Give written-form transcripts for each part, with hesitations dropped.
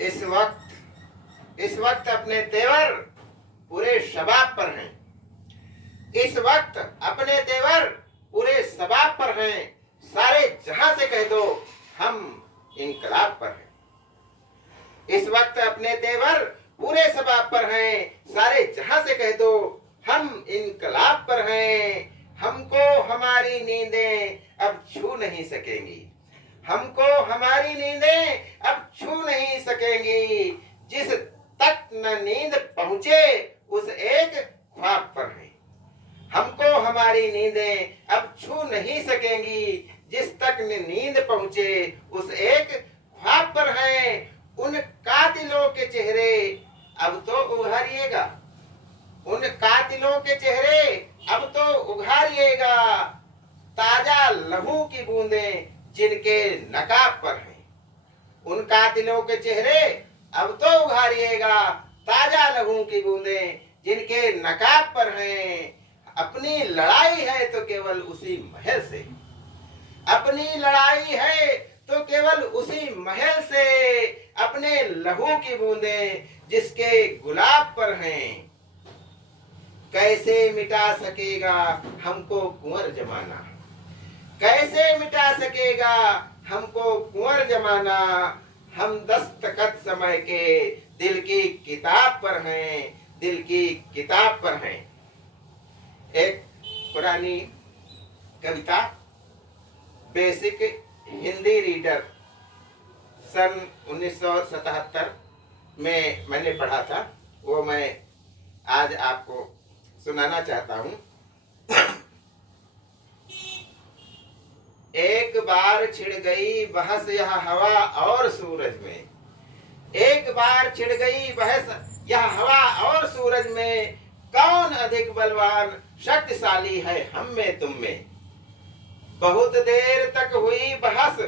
इस वक्त अपने तेवर पूरे शबाब पर हैं। इस वक्त अपने तेवर पूरे शबाब पर हैं। सारे जहां से कह दो हम इनकलाब पर हैं। इस वक्त अपने तेवर पूरे शबाब पर हैं। सारे जहां से कह दो हम इनकलाब पर हैं। हमको हमारी नींदें अब छू नहीं सकेंगी। हमको हमारी नींदें अब छू नहीं सकेंगी। जिस तक न नींद पहुंचे उस एक ख्वाब पर है। हमको हमारी नींदें अब छू नहीं सकेंगी। जिस तक न नींद पहुंचे उस एक ख्वाब पर है। उन कातिलों के चेहरे अब तो उघारिएगा। उन कातिलों के चेहरे अब तो उघारिएगा। ताजा लहू की बूंदें जिनके नकाब पर हैं। उन कातिलों के चेहरे अब तो उघारिएगा। ताजा लहू की बूंदें जिनके नकाब पर हैं। अपनी लड़ाई है तो केवल उसी महल से। अपनी लड़ाई है तो केवल उसी महल से। अपने लहू की बूंदें जिसके गुलाब पर हैं। कैसे मिटा सकेगा हमको कुंवर जमाना। कैसे मिटा सकेगा हमको कुंवर जमाना। हम दस्तखत समय के दिल की किताब पर हैं। दिल की किताब पर हैं। एक पुरानी कविता बेसिक हिंदी रीडर सन 1977 में मैंने पढ़ा था। वो मैं आज आपको सुनाना चाहता हूँ। एक बार छिड़ गई बहस यह हवा और सूरज में। एक बार छिड़ गई बहस यह हवा और सूरज में। कौन अधिक बलवान शक्तिशाली है हम में तुम में। बहुत देर तक हुई बहस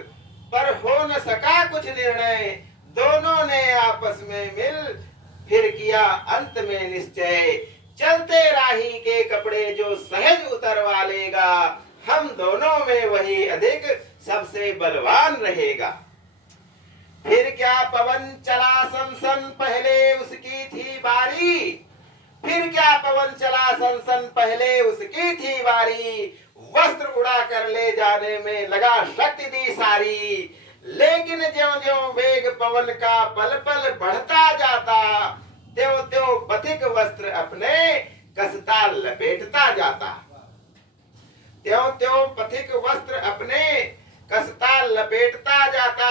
पर हो न सका कुछ निर्णय। दोनों ने आपस में मिल फिर किया अंत में निश्चय। चलते राही के कपड़े जो सहज उतरवा लेगा। हम दोनों में वही अधिक सबसे बलवान रहेगा। फिर क्या पवन चला सन पहले उसकी थी बारी। फिर क्या पवन चला सन पहले उसकी थी बारी। वस्त्र उड़ा कर ले जाने में लगा शक्ति दी सारी। लेकिन ज्यों ज्यों वेग पवन का पल पल बढ़ता जाता। त्यों त्यों पथिक वस्त्र अपने कसता लपेटता जाता। त्यों त्यों पथिक वस्त्र अपने कसता लपेटता जाता।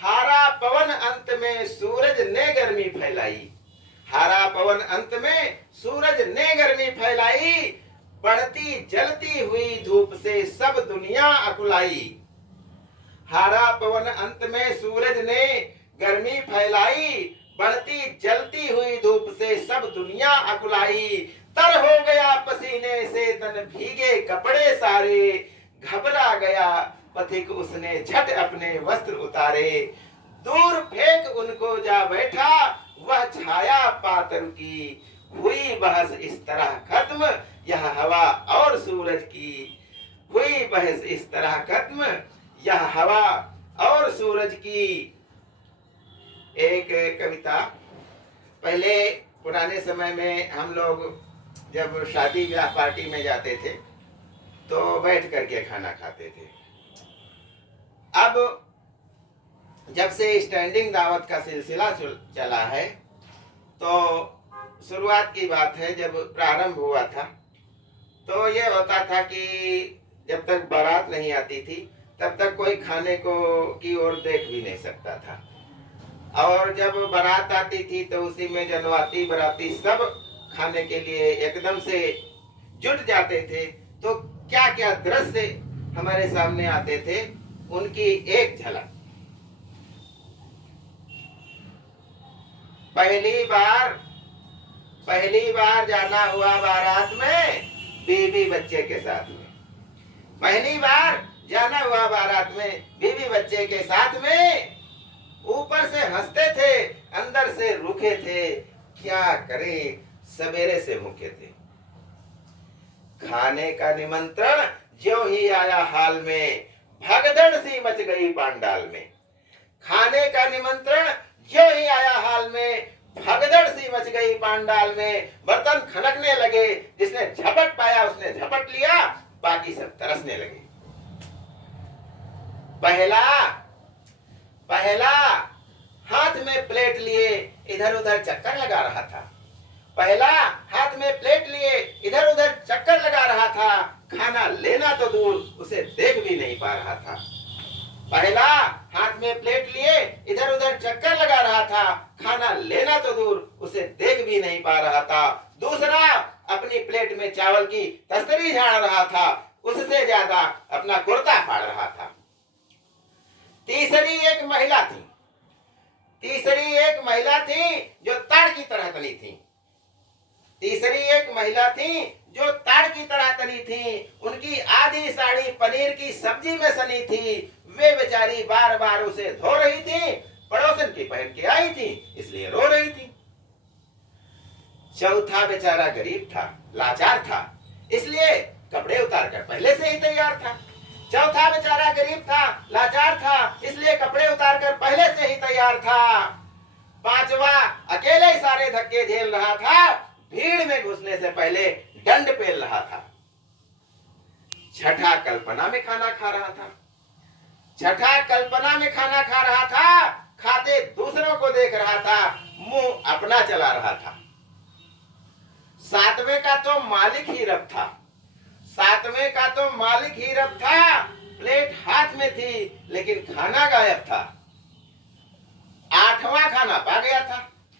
हारा पवन अंत में सूरज ने गर्मी फैलाई। हारा पवन अंत में सूरज ने गर्मी फैलाई। बढ़ती जलती हुई धूप से सब दुनिया अकुलाई। हारा पवन अंत में सूरज ने गर्मी फैलाई। बढ़ती जलती हुई धूप से सब दुनिया अकुलाई। तर हो गया पसीने से तन भीगे कपड़े सारे। घबरा गया पथिक उसने झट अपने वस्त्र उतारे। दूर फेंक उनको जा बैठा वह छाया पातर की। हुई बहस इस तरह खत्म यह हवा और सूरज की। हुई बहस इस तरह खत्म यह हवा और सूरज की। एक कविता पहले पुराने समय में हम लोग जब शादी ब्याह पार्टी में जाते थे तो बैठ करके खाना खाते थे। अब जब से स्टैंडिंग दावत का सिलसिला चला है तो शुरुआत की बात है जब प्रारंभ हुआ था तो ये होता था कि जब तक बारात नहीं आती थी तब तक कोई खाने को की ओर देख भी नहीं सकता था। और जब बारात आती थी तो उसी में जनवाती बराती सब खाने के लिए एकदम से जुट जाते थे। तो क्या क्या दृश्य हमारे सामने आते थे उनकी एक झलक। पहली बार जाना हुआ बारात में बीवी बच्चे के साथ में। पहली बार जाना हुआ बारात में बीवी बच्चे के साथ में। ऊपर से हंसते थे अंदर से रुखे थे। क्या करें सवेरे से भूखे थे। खाने का निमंत्रण ज्यों ही आया हाल में भगदड़ सी मच गई पांडाल में। खाने का निमंत्रण क्यों ही आया हाल में, भगदड़ सी मच गई पांडाल में। बर्तन खनकने लगे, जिसने झपट पाया उसने झपट लिया, बाकी सब तरसने लगे। पहला पहला हाथ में प्लेट लिए इधर उधर चक्कर लगा रहा था। पहला हाथ में प्लेट लिए इधर उधर चक्कर लगा रहा था। खाना लेना तो दूर, उसे देख भी नहीं पा रहा था। पहला हाथ में प्लेट लिए इधर उधर चक्कर लगा रहा था। खाना लेना तो दूर, उसे देख भी नहीं पा रहा था। दूसरा अपनी प्लेट में चावल की तस्तरी झाड़ रहा था, उससे ज्यादा अपना कुर्ता फाड़ रहा था। तीसरी एक महिला थी। तीसरी एक महिला थी जो ताड़ की तरह तनी थी। तीसरी एक महिला थी जो ताड़ की तरह तनी थी। उनकी आधी साड़ी पनीर की सब्जी में सनी थी। वे बेचारी बार बार उसे धो रही थी। पड़ोसन की पहन के आई थी, इसलिए रो रही थी। चौथा बेचारा गरीब था, लाचार था, इसलिए कपड़े उतार कर पहले से ही तैयार था। चौथा बेचारा गरीब था, लाचार था, इसलिए कपड़े उतार कर पहले से ही तैयार था। पांचवा अकेले सारे धक्के झेल रहा था, भीड़ में घुसने से पहले दंड पेल रहा था। छठा कल्पना में खाना खा रहा था। छठा कल्पना में खाना खा रहा था, खाते दूसरों को देख रहा था, मुंह अपना चला रहा था। सातवें का तो मालिक ही रब था। सातवें का तो मालिक ही रब था। प्लेट हाथ में थी, लेकिन खाना गायब था। आठवां खाना पा गया था।